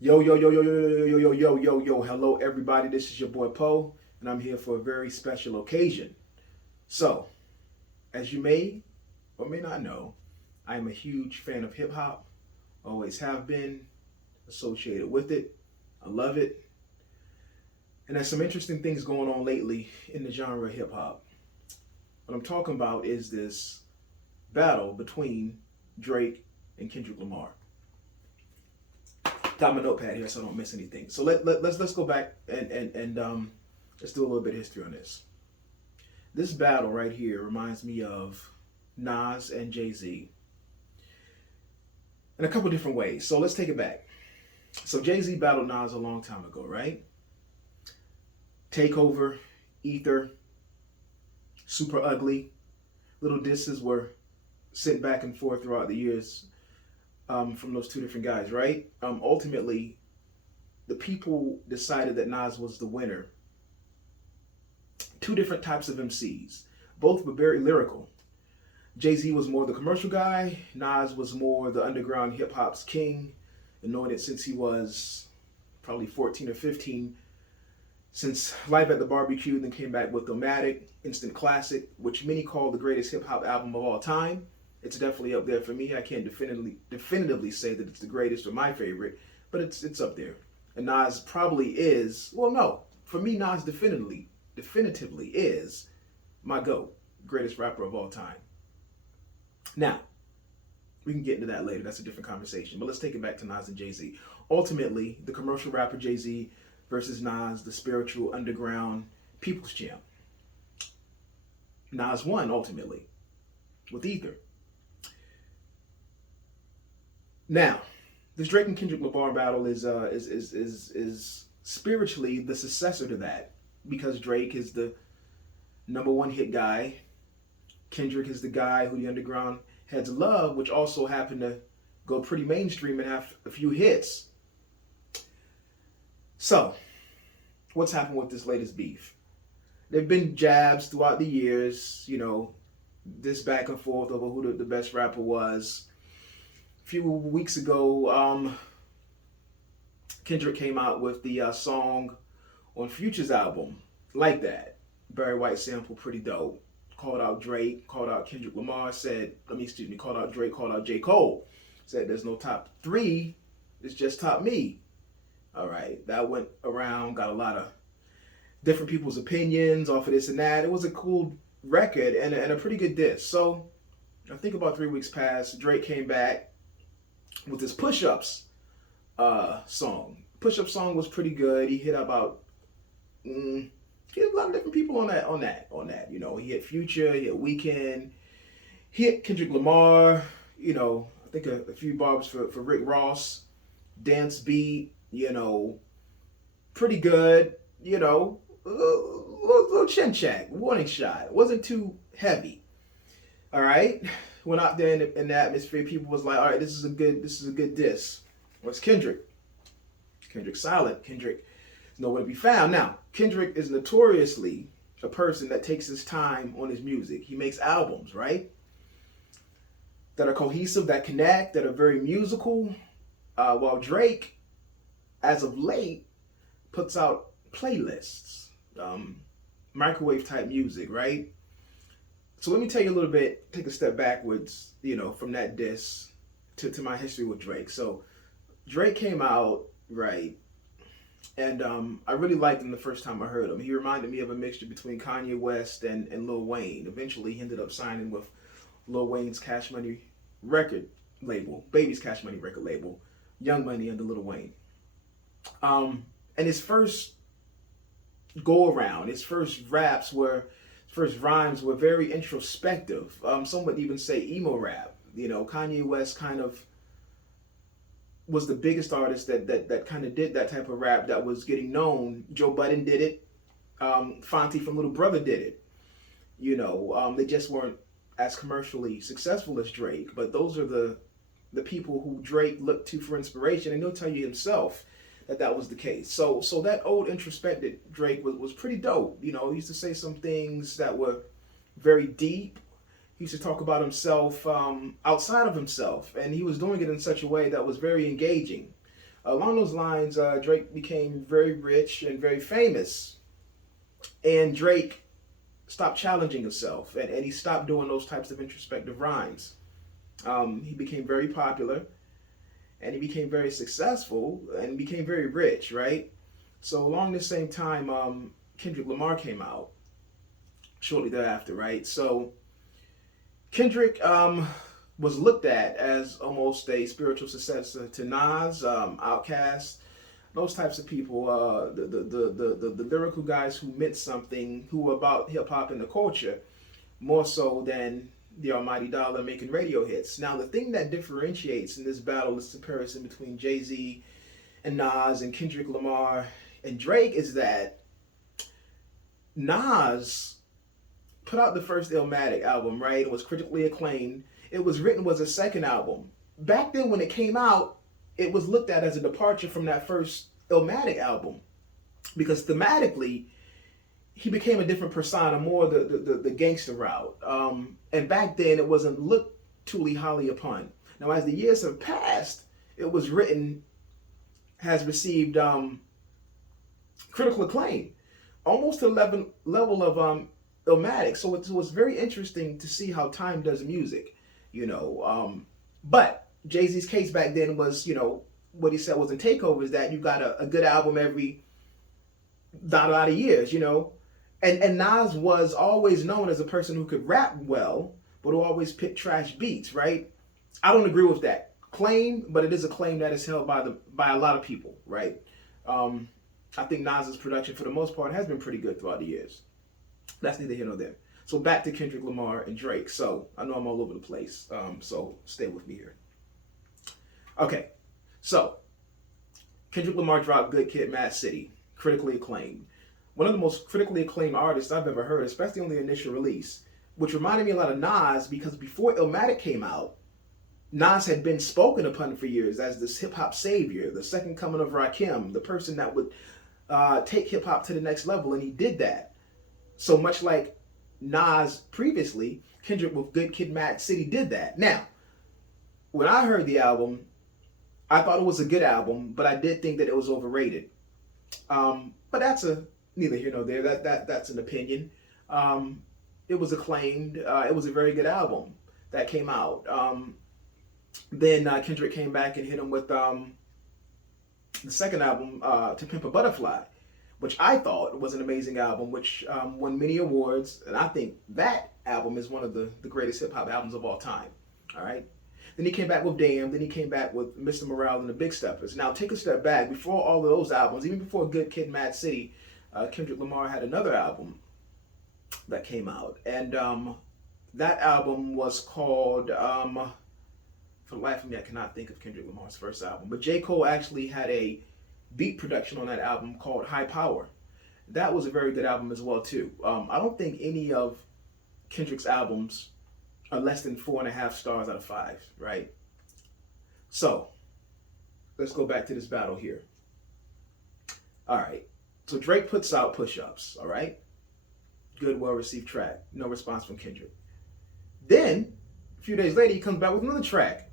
Yo, yo, yo, yo, yo, yo, yo, yo, yo, yo, yo. Hello, everybody. This is your boy Poe, and I'm here for a very special occasion. So, as you may or may not know, I am a huge fan of hip hop, always have been associated with it. I love it. And there's some interesting things going on lately in the genre of hip hop. What I'm talking about is this battle between Drake and Kendrick Lamar. Got my notepad here so I don't miss anything. So let's go back and let's do a little bit of history on this. This battle right here reminds me of Nas and Jay-Z in a couple different ways. So let's take it back. So Jay-Z battled Nas a long time ago, right? Takeover, Ether, Super Ugly. Little disses were sent back and forth throughout the years from those two different guys, right? Ultimately, the people decided that Nas was the winner. Two different types of MCs, both were very lyrical. Jay-Z was more the commercial guy. Nas was more the underground hip hop's king, anointed since he was probably 14 or 15. Since Live at the Barbecue, then came back with Illmatic, instant classic, which many call the greatest hip hop album of all time. It's definitely up there for me. I can't definitively say that it's the greatest or my favorite, but it's up there. And Nas probably is, well, no, for me, Nas definitively is my GOAT, greatest rapper of all time. Now, we can get into that later. That's a different conversation. But let's take it back to Nas and Jay-Z. Ultimately, the commercial rapper Jay-Z versus Nas, the spiritual underground people's champ. Nas won ultimately with Ether. Now, this Drake and Kendrick Lamar battle is spiritually the successor to that because Drake is the number one hit guy. Kendrick is the guy who the underground heads love, which also happened to go pretty mainstream and have a few hits. So, what's happened with this latest beef? There have been jabs throughout the years, this back and forth over who the best rapper was. A few weeks ago, Kendrick came out with the song on Future's album, Like That. Barry White sample, pretty dope. Called out Drake, called out Kendrick Lamar, called out Drake, called out J. Cole. Said there's no top three, it's just top me. All right, that went around, got a lot of different people's opinions off of this and that. It was a cool record and a pretty good diss. So I think about 3 weeks passed, Drake came back with his Push-Ups song. Push-Up song was pretty good. He hit about he hit a lot of different people on that. He hit Future, he hit Weeknd, he hit Kendrick Lamar, I think a few barbs for Rick Ross, dance beat, pretty good, little chin check, warning shot. It wasn't too heavy. All right, went out there in the atmosphere. People was like, all right, this is a good diss. What's Kendrick? Kendrick silent. Kendrick is nowhere to be found. Now, Kendrick is notoriously a person that takes his time on his music. He makes albums, right? That are cohesive, that connect, that are very musical. While Drake, as of late, puts out playlists, microwave type music, right? So let me tell you a little bit, take a step backwards, from that diss to my history with Drake. So Drake came out, right, and I really liked him the first time I heard him. He reminded me of a mixture between Kanye West and Lil Wayne. Eventually, he ended up signing with Lil Wayne's Cash Money record label, Baby's Cash Money record label, Young Money under Lil Wayne. And his first go around, his first rhymes were very introspective. Some would even say emo rap. Kanye West kind of was the biggest artist that kind of did that type of rap that was getting known. Joe Budden did it. Fonte from Little Brother did it. They just weren't as commercially successful as Drake, but those are the people who Drake looked to for inspiration, and he'll tell you himself that was the case. So that old introspective Drake was pretty dope. He used to say some things that were very deep. He used to talk about himself outside of himself, and he was doing it in such a way that was very engaging. Along those lines, Drake became very rich and very famous, and Drake stopped challenging himself, and he stopped doing those types of introspective rhymes. He became very popular, and he became very successful, and became very rich, right? So along the same time, Kendrick Lamar came out shortly thereafter, right? So Kendrick was looked at as almost a spiritual successor to Nas, Outkast, those types of people, the lyrical guys who meant something, who were about hip hop and the culture, more so than the almighty dollar making radio hits. Now, the thing that differentiates in this battle, this comparison between Jay-Z and Nas and Kendrick Lamar and Drake, is that Nas put out the first Illmatic album, right? It was critically acclaimed. It was written was a second album. Back then, when it came out, it was looked at as a departure from that first Illmatic album, because thematically, he became a different persona, more the gangster route. And back then, it wasn't looked truly highly upon. Now, as the years have passed, it was written, has received critical acclaim, almost to the level of Illmatic. So it's very interesting to see how time does music, you know. But Jay-Z's case back then was, you know, what he said was in Takeover is that you got a good album every dot of years, you know. And Nas was always known as a person who could rap well, but who always picked trash beats, right? I don't agree with that claim, but it is a claim that is held by a lot of people, right? I think Nas's production, for the most part, has been pretty good throughout the years. That's neither here nor there. So back to Kendrick Lamar and Drake. So I know I'm all over the place, so stay with me here. Okay, so Kendrick Lamar dropped Good Kid, Mad City, critically acclaimed. One of the most critically acclaimed artists I've ever heard, especially on the initial release, which reminded me a lot of Nas, because before Illmatic came out, Nas had been spoken upon for years as this hip-hop savior, the second coming of Rakim, the person that would take hip-hop to the next level, and he did that. So much like Nas previously, Kendrick with Good Kid, Mad City did that. Now, when I heard the album, I thought it was a good album, but I did think that it was overrated. But that's neither here nor there. That's an opinion. It was acclaimed. It was a very good album that came out. Then Kendrick came back and hit him with the second album, To Pimp a Butterfly, which I thought was an amazing album, which won many awards. And I think that album is one of the greatest hip-hop albums of all time. All right? Then he came back with Damn. Then he came back with Mr. Morale and the Big Steppers. Now, take a step back. Before all of those albums, even before Good Kid, Mad City, Kendrick Lamar had another album that came out. And that album was called, for the life of me, I cannot think of Kendrick Lamar's first album. But J. Cole actually had a beat production on that album called High Power. That was a very good album as well, too. I don't think any of Kendrick's albums are less than 4.5 stars out of 5, right? So, let's go back to this battle here. All right. So Drake puts out Push-Ups, all right? Good, well-received track. No response from Kendrick. Then, a few days later, he comes back with another track,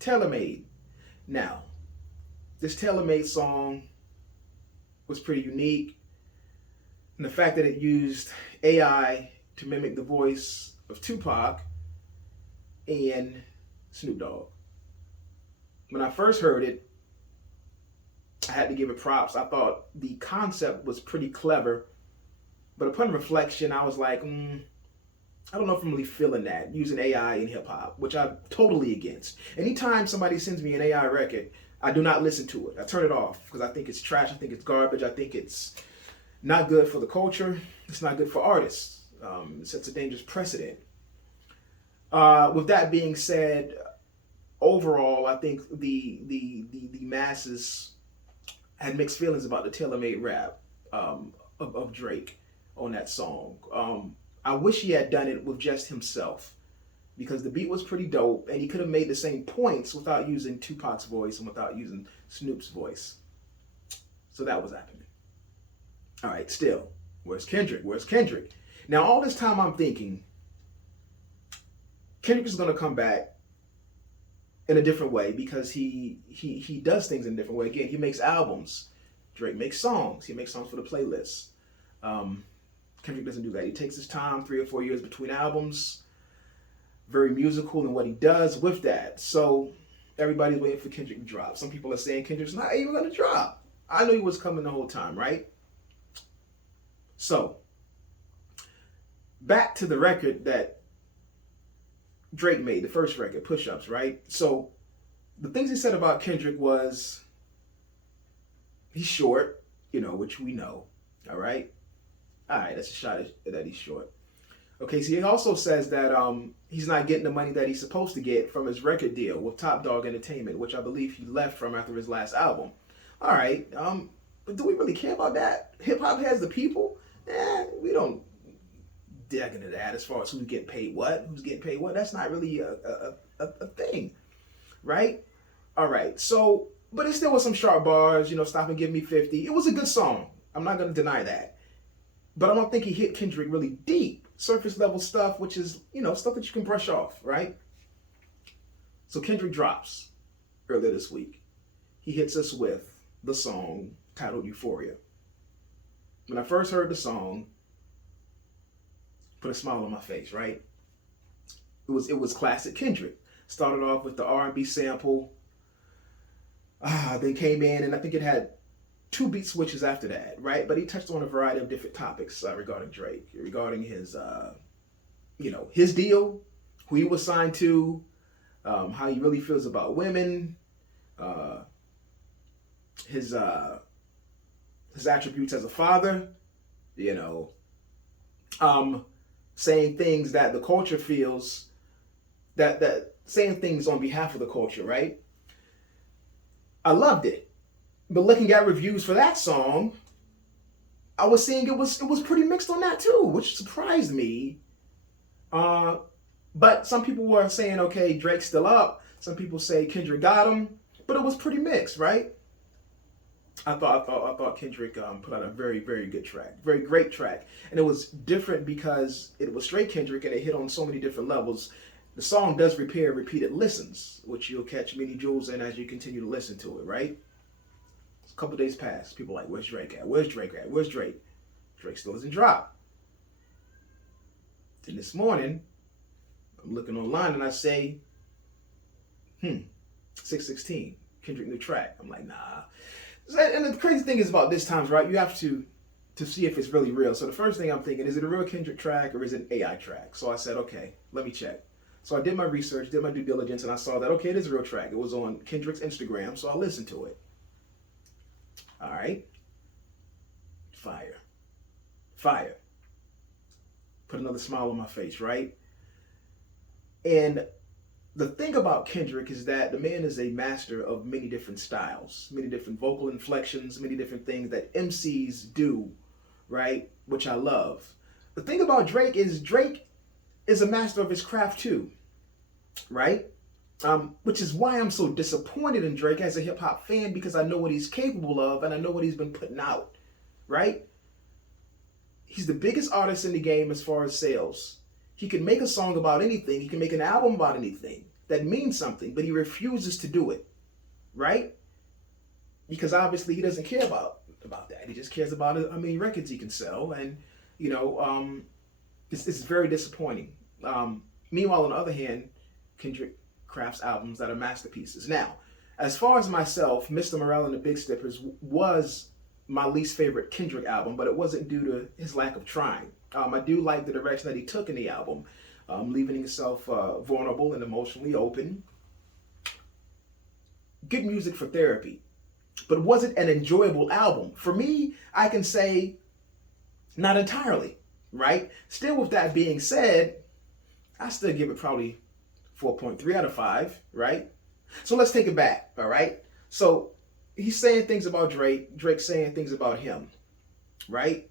Tailor-Made. Now, this Tailor-Made song was pretty unique. And the fact that it used AI to mimic the voice of Tupac and Snoop Dogg. When I first heard it, I had to give it props. I thought the concept was pretty clever. But upon reflection, I was like, I don't know if I'm really feeling that, using AI in hip hop, which I'm totally against. Anytime somebody sends me an AI record, I do not listen to it. I turn it off because I think it's trash. I think it's garbage. I think it's not good for the culture. It's not good for artists. It sets a dangerous precedent. With that being said, overall, I think the masses had mixed feelings about the tailor-made rap of Drake on that song. I wish he had done it with just himself, because the beat was pretty dope, and he could have made the same points without using Tupac's voice and without using Snoop's voice. So that was happening. All right, still, where's Kendrick? Where's Kendrick? Now, all this time I'm thinking, Kendrick is going to come back in a different way because he does things in a different way. Again, he makes albums. Drake makes songs. He makes songs for the playlists. Kendrick doesn't do that. He takes his time, 3 or 4 years between albums. Very musical in what he does with that. So everybody's waiting for Kendrick to drop. Some people are saying Kendrick's not even going to drop. I knew he was coming the whole time, right? So back to the record that Drake made, the first record, Push Ups, right? So the things he said about Kendrick was he's short, which we know, all right? All right, that's a shot that he's short. Okay, so he also says that he's not getting the money that he's supposed to get from his record deal with Top Dog Entertainment, which I believe he left from after his last album. All right, but do we really care about that? Hip hop has the people. We don't dig into that as far as who's getting paid what. That's not really a thing, right? All right, so, but it still was some sharp bars, Stop and Give Me 50. It was a good song. I'm not going to deny that. But I don't think he hit Kendrick really deep. Surface level stuff, which is, stuff that you can brush off, right? So Kendrick drops earlier this week. He hits us with the song titled Euphoria. When I first heard the song, put a smile on my face, right? It was classic Kendrick. Started off with the R&B sample. Then came in, and I think it had 2 beat switches after that, right? But he touched on a variety of different topics regarding Drake, regarding his, his deal, who he was signed to, how he really feels about women, his attributes as a father, saying things that the culture feels, that saying things on behalf of the culture, right? I loved it. But looking at reviews for that song, I was seeing it was pretty mixed on that too, which surprised me. But some people were saying, okay, Drake's still up. Some people say Kendrick got him, but it was pretty mixed, right? I thought Kendrick put out a very, very good track, very great track, and it was different because it was straight Kendrick and it hit on so many different levels. The song does repair repeated listens, which you'll catch many jewels in as you continue to listen to it, right? A couple days pass. People are like, where's Drake at? Where's Drake at? Where's Drake? Drake still doesn't drop. Then this morning, I'm looking online and I say, 616, Kendrick new track. I'm like, nah. And the crazy thing is about this times, right? You have to see if it's really real. So the first thing I'm thinking, is it a real Kendrick track or is it an AI track? So I said, okay, let me check. So I did my research, did my due diligence, and I saw that, okay, it is a real track. It was on Kendrick's Instagram, so I listened to it. All right. Fire. Put another smile on my face, right? And the thing about Kendrick is that the man is a master of many different styles, many different vocal inflections, many different things that MCs do, right? Which I love. The thing about Drake is a master of his craft too, right? Which is why I'm so disappointed in Drake as a hip hop fan, because I know what he's capable of and I know what he's been putting out, right? He's the biggest artist in the game as far as sales. He can make a song about anything. He can make an album about anything that means something, but he refuses to do it, right? Because obviously he doesn't care about that. He just cares about how many records he can sell, and it's very disappointing. Meanwhile, on the other hand, Kendrick crafts albums that are masterpieces. Now, as far as myself, Mr. Morale and the Big Steppers was my least favorite Kendrick album, but it wasn't due to his lack of trying. I do like the direction that he took in the album, leaving himself vulnerable and emotionally open. Good music for therapy, but was it an enjoyable album? For me, I can say not entirely, right? Still, with that being said, I still give it probably 4.3 out of 5, right? So let's take it back, all right? So he's saying things about Drake, Drake's saying things about him, right?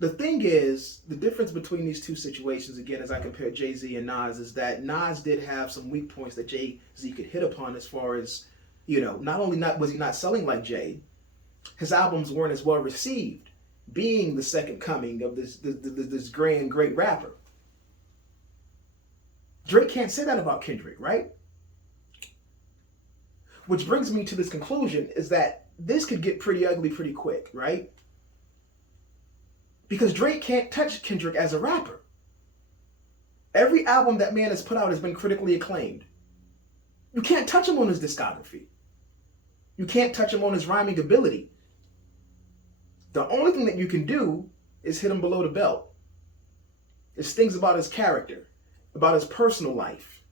The thing is, the difference between these two situations, again, as I compare Jay-Z and Nas, is that Nas did have some weak points that Jay-Z could hit upon as far as, not only was he not selling like Jay, his albums weren't as well received, being the second coming of this grand, great rapper. Drake can't say that about Kendrick, right? Which brings me to this conclusion is that this could get pretty ugly pretty quick, right? Because Drake can't touch Kendrick as a rapper. Every album that man has put out has been critically acclaimed. You can't touch him on his discography. You can't touch him on his rhyming ability. The only thing that you can do is hit him below the belt. It's things about his character, about his personal life,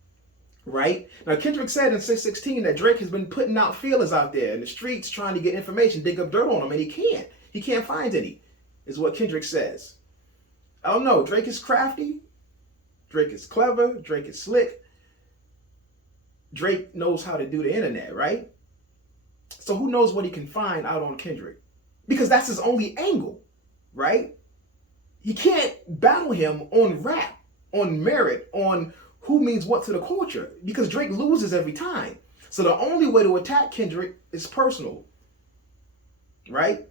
right? Now, Kendrick said in 616 that Drake has been putting out feelers out there in the streets trying to get information, dig up dirt on him, and he can't. He can't find any, is what Kendrick says. I don't know. Drake is crafty. Drake is clever. Drake is slick. Drake knows how to do the internet, right? So who knows what he can find out on Kendrick? Because that's his only angle, right? He can't battle him on rap, on merit, on who means what to the culture, because Drake loses every time. So the only way to attack Kendrick is personal, right?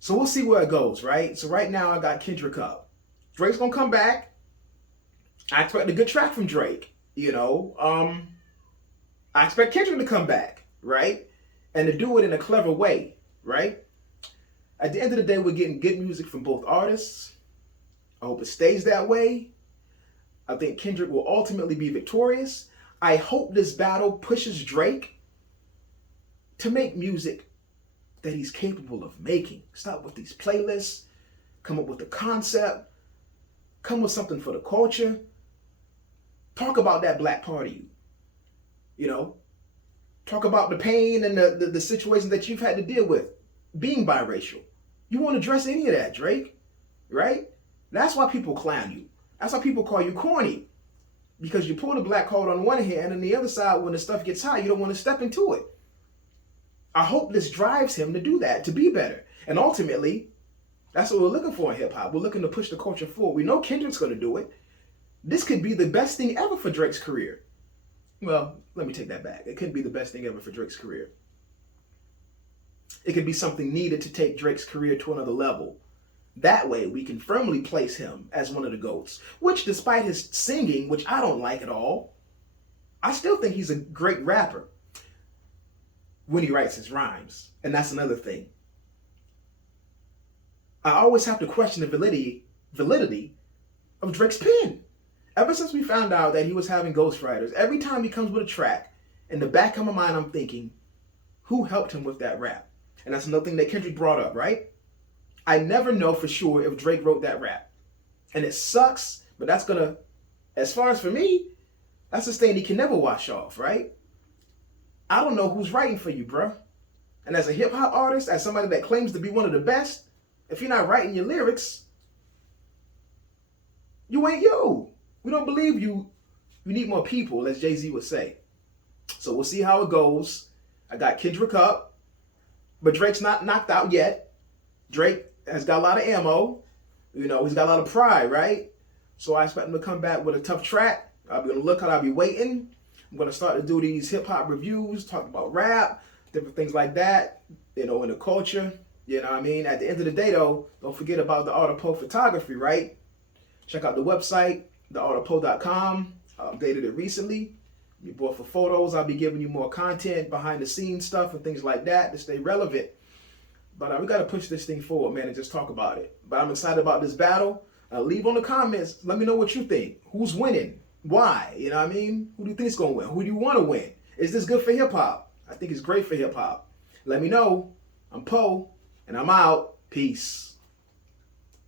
So we'll see where it goes, right? So right now I got Kendrick up. Drake's gonna come back. I expect a good track from Drake, you know. I expect Kendrick to come back, right? And to do it in a clever way, right? At the end of the day, we're getting good music from both artists. I hope it stays that way. I think Kendrick will ultimately be victorious. I hope this battle pushes Drake to make music that he's capable of making. Stop with these playlists. Come up with a concept. Come with something for the culture. Talk about that black part of you. You know? Talk about the pain and the situations that you've had to deal with being biracial. You won't address any of that, Drake. Right? That's why people clown you. That's why people call you corny. Because you pull the black card on one hand, and the other side, when the stuff gets high, you don't want to step into it. I hope this drives him to do that, to be better. And ultimately, that's what we're looking for in hip-hop. We're looking to push the culture forward. We know Kendrick's going to do it. This could be the best thing ever for Drake's career. Well, let me take that back. It couldn't be the best thing ever for Drake's career. It could be something needed to take Drake's career to another level. That way, we can firmly place him as one of the GOATs. Which, despite his singing, which I don't like at all, I still think he's a great rapper when he writes his rhymes. And that's another thing. I always have to question the validity of Drake's pen. Ever since we found out that he was having ghostwriters, every time he comes with a track, in the back of my mind, I'm thinking, who helped him with that rap? And that's another thing that Kendrick brought up, right? I never know for sure if Drake wrote that rap. And it sucks, but that's gonna, as far as for me, that's a stain he can never wash off, right? I don't know who's writing for you, bruh. And as a hip hop artist, as somebody that claims to be one of the best, if you're not writing your lyrics, you ain't you. We don't believe you. You need more people, as Jay-Z would say. So we'll see how it goes. I got Kendrick up, but Drake's not knocked out yet. Drake has got a lot of ammo. You know, he's got a lot of pride, right? So I expect him to come back with a tough track. I'll be on the lookout. I'll be waiting. I'm going to start to do these hip-hop reviews, talk about rap, different things like that, you know, in the culture. You know what I mean? At the end of the day, though, don't forget about the Art of Poe photography, right? Check out the website, theartofpoe.com. I updated it recently. You bought for photos. I'll be giving you more content, behind-the-scenes stuff and things like that to stay relevant. But we got to push this thing forward, man, and just talk about it. But I'm excited about this battle. Leave on the comments. Let me know what you think. Who's winning? Why? You know what I mean? Who do you think is going to win? Who do you want to win? Is this good for hip-hop? I think it's great for hip-hop. Let me know. I'm Poe, and I'm out. Peace.